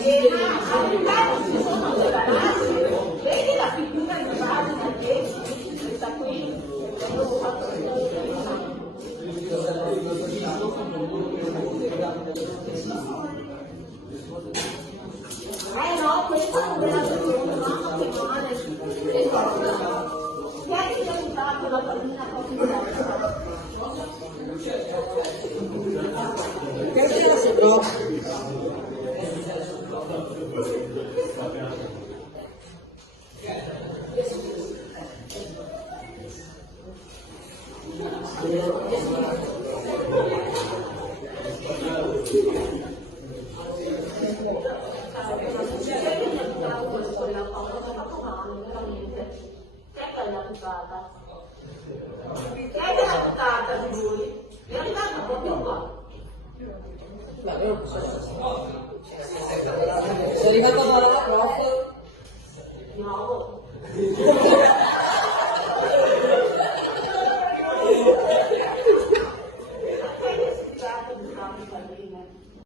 Vedi la figura di pagina che questa qui, avevo fatto no, questa non me la vedo, mamma che male. Chi è che ti ha aiutato la bambina Chi è che l'ha buttata di lui? È arrivata proprio qua. Sono arrivata